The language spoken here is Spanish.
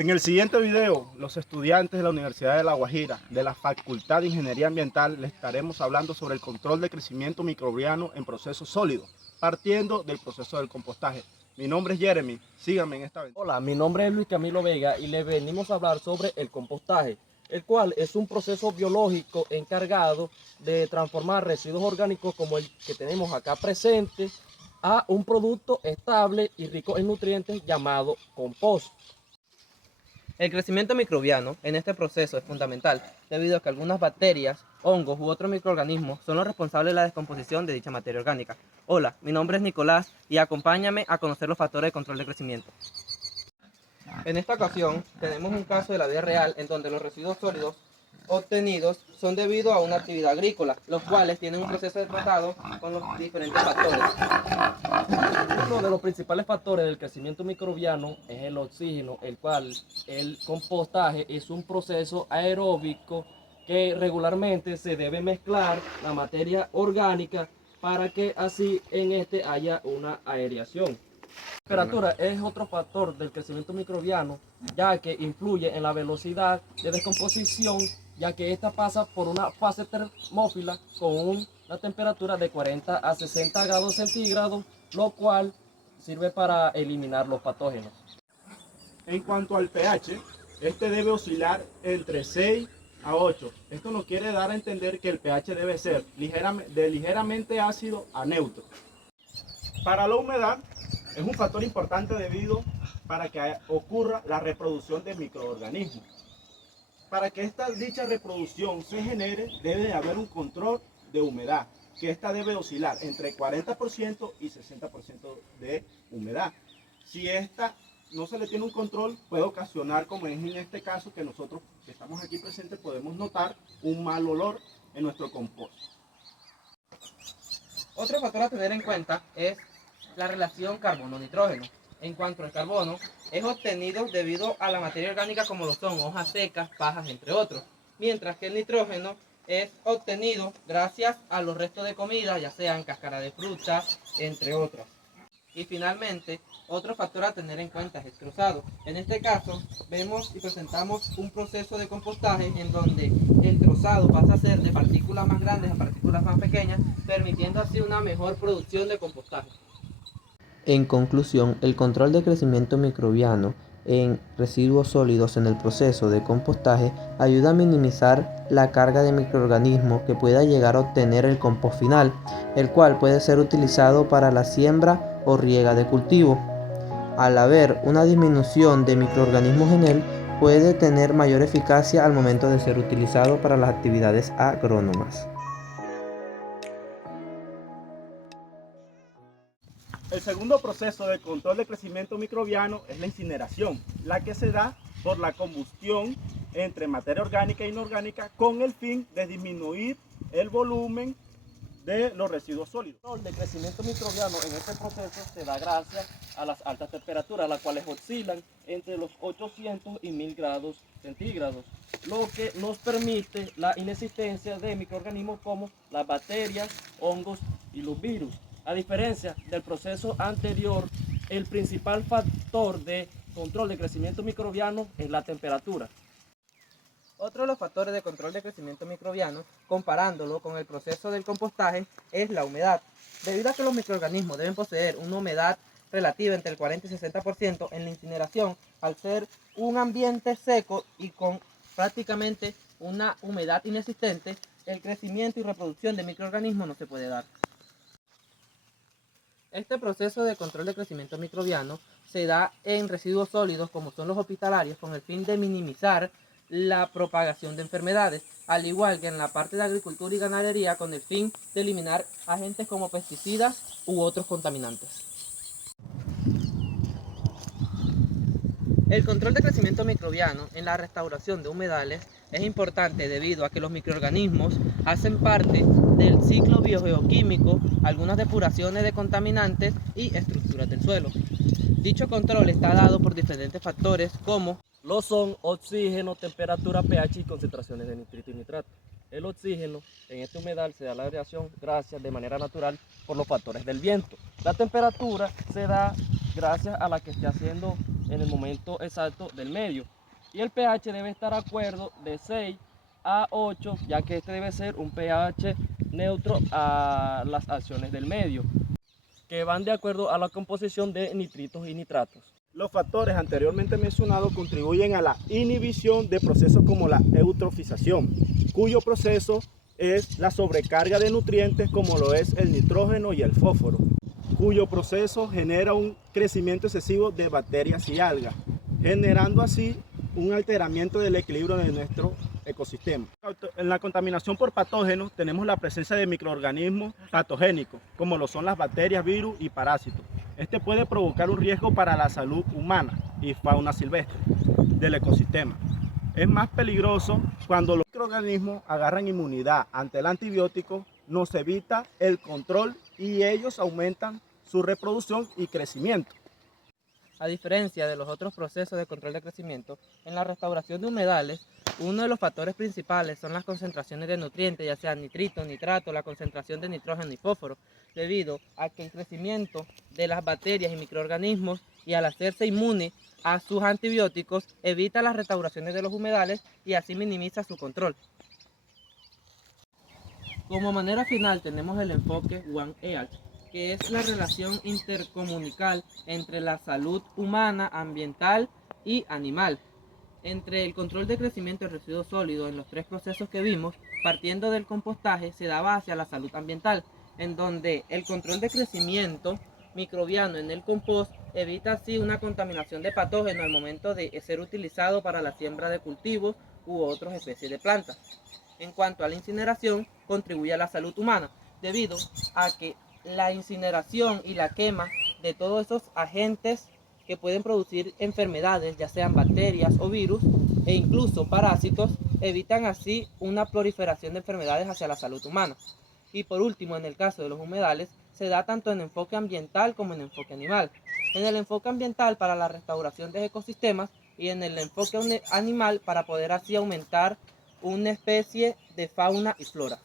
En el siguiente video, los estudiantes de la Universidad de La Guajira, de la Facultad de Ingeniería Ambiental, les estaremos hablando sobre el control de crecimiento microbiano en procesos sólidos, partiendo del proceso del compostaje. Mi nombre es Jeremy, síganme en esta aventura. Hola, mi nombre es Luis Camilo Vega y le venimos a hablar sobre el compostaje, el cual es un proceso biológico encargado de transformar residuos orgánicos como el que tenemos acá presente a un producto estable y rico en nutrientes llamado compost. El crecimiento microbiano en este proceso es fundamental debido a que algunas bacterias, hongos u otros microorganismos son los responsables de la descomposición de dicha materia orgánica. Hola, mi nombre es Nicolás y acompáñame a conocer los factores de control de crecimiento. En esta ocasión tenemos un caso de la vida real en donde los residuos sólidos obtenidos son debido a una actividad agrícola, los cuales tienen un proceso de tratado con los diferentes factores. Uno de los principales factores del crecimiento microbiano es el oxígeno, el cual el compostaje es un proceso aeróbico que regularmente se debe mezclar la materia orgánica para que así en este haya una aireación. La temperatura es otro factor del crecimiento microbiano, ya que influye en la velocidad de descomposición, ya que esta pasa por una fase termófila con una temperatura de 40 a 60 grados centígrados, lo cual sirve para eliminar los patógenos. En cuanto al pH, este debe oscilar entre 6 a 8. Esto nos quiere dar a entender que el pH debe ser de ligeramente ácido a neutro. Para la humedad, es un factor importante debido para que ocurra la reproducción de microorganismos. Para que dicha reproducción se genere, debe de haber un control de humedad, que esta debe oscilar entre 40% y 60% de humedad. Si esta no se le tiene un control, puede ocasionar, como es en este caso, que nosotros que estamos aquí presentes podemos notar un mal olor en nuestro compost. Otro factor a tener en cuenta es la relación carbono-nitrógeno. En cuanto al carbono, es obtenido debido a la materia orgánica como lo son hojas secas, pajas, entre otros, mientras que el nitrógeno es obtenido gracias a los restos de comida, ya sean cáscara de frutas, entre otras. Y finalmente, otro factor a tener en cuenta es el trozado. En este caso, vemos y presentamos un proceso de compostaje en donde el trozado pasa a ser de partículas más grandes a partículas más pequeñas, permitiendo así una mejor producción de compostaje. En conclusión, el control de crecimiento microbiano en residuos sólidos en el proceso de compostaje ayuda a minimizar la carga de microorganismos que pueda llegar a obtener el compost final, el cual puede ser utilizado para la siembra o riega de cultivo. Al haber una disminución de microorganismos en él, puede tener mayor eficacia al momento de ser utilizado para las actividades agrónomas. El segundo proceso de control de crecimiento microbiano es la incineración, la que se da por la combustión entre materia orgánica e inorgánica con el fin de disminuir el volumen de los residuos sólidos. El control de crecimiento microbiano en este proceso se da gracias a las altas temperaturas, las cuales oscilan entre los 800 y 1000 grados centígrados, lo que nos permite la inexistencia de microorganismos como las bacterias, hongos y los virus. A diferencia del proceso anterior, el principal factor de control de crecimiento microbiano es la temperatura. Otro de los factores de control de crecimiento microbiano, comparándolo con el proceso del compostaje, es la humedad. Debido a que los microorganismos deben poseer una humedad relativa entre el 40 y 60% en la incineración, al ser un ambiente seco y con prácticamente una humedad inexistente, el crecimiento y reproducción de microorganismos no se puede dar. Este proceso de control de crecimiento microbiano se da en residuos sólidos como son los hospitalarios con el fin de minimizar la propagación de enfermedades, al igual que en la parte de agricultura y ganadería con el fin de eliminar agentes como pesticidas u otros contaminantes. El control de crecimiento microbiano en la restauración de humedales es importante debido a que los microorganismos hacen parte del ciclo biogeoquímico, algunas depuraciones de contaminantes y estructuras del suelo. Dicho control está dado por diferentes factores como Lo son oxígeno, temperatura, pH y concentraciones de nitrito y nitrato. El oxígeno en este humedal se da la aireación gracias de manera natural por los factores del viento. La temperatura se da gracias a la que esté haciendo en el momento exacto del medio. Y el pH debe estar de acuerdo de 6 a 8, ya que este debe ser un pH neutro a las acciones del medio, que van de acuerdo a la composición de nitritos y nitratos. Los factores anteriormente mencionados contribuyen a la inhibición de procesos como la eutrofización, cuyo proceso es la sobrecarga de nutrientes como lo es el nitrógeno y el fósforo, cuyo proceso genera un crecimiento excesivo de bacterias y algas, generando así un alteramiento del equilibrio de nuestro ecosistema. En la contaminación por patógenos tenemos la presencia de microorganismos patogénicos, como lo son las bacterias, virus y parásitos. Este puede provocar un riesgo para la salud humana y fauna silvestre del ecosistema. Es más peligroso cuando los microorganismos agarran inmunidad ante el antibiótico, nos evita el control y ellos aumentan su reproducción y crecimiento. A diferencia de los otros procesos de control de crecimiento, en la restauración de humedales, uno de los factores principales son las concentraciones de nutrientes, ya sea nitrito, nitrato, la concentración de nitrógeno y fósforo, debido a que el crecimiento de las bacterias y microorganismos y al hacerse inmune a sus antibióticos evita las restauraciones de los humedales y así minimiza su control. Como manera final tenemos el enfoque One Health, que es la relación intercomunical entre la salud humana, ambiental y animal. Entre el control de crecimiento de residuos sólidos en los tres procesos que vimos, partiendo del compostaje, se daba hacia la salud ambiental, en donde el control de crecimiento microbiano en el compost evita así una contaminación de patógenos al momento de ser utilizado para la siembra de cultivos u otras especies de plantas. En cuanto a la incineración, contribuye a la salud humana, debido a que la incineración y la quema de todos esos agentes que pueden producir enfermedades, ya sean bacterias o virus, e incluso parásitos, evitan así una proliferación de enfermedades hacia la salud humana. Y por último, en el caso de los humedales, se da tanto en enfoque ambiental como en enfoque animal. En el enfoque ambiental para la restauración de ecosistemas y en el enfoque animal para poder así aumentar una especie de fauna y flora.